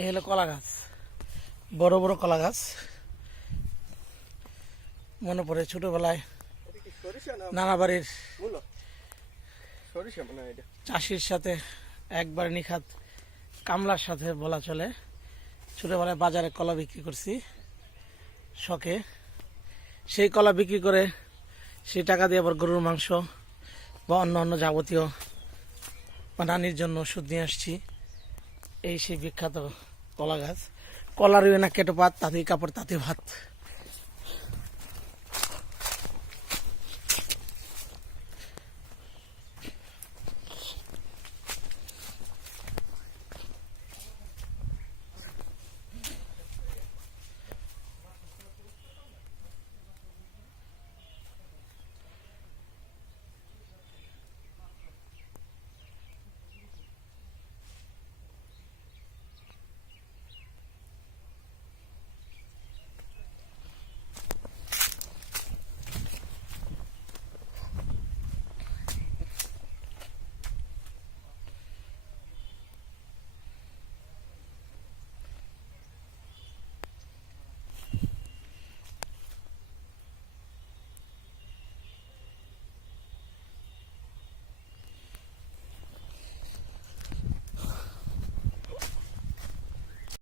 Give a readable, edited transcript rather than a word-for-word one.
এ হলো কলা গাছ, বড় বড় কলা গাছ। মনে পড়ে ছোটবেলায় নানা বাড়ির চাষির সাথে একবার নিখাত কামলার সাথে বলা চলে। ছোটবেলায় বাজারে কলা বিক্রি করছি শখে। সেই কলা বিক্রি করে সেই টাকা দিয়ে আবার গরুর মাংস বা অন্য অন্য যাবতীয় বা নানির জন্য ওষুধ নিয়ে আসছি। এই সেই বিখ্যাত কলা গাছ। কলার না কেটো পাত, তাতেই কাপড় তাতে ভাত।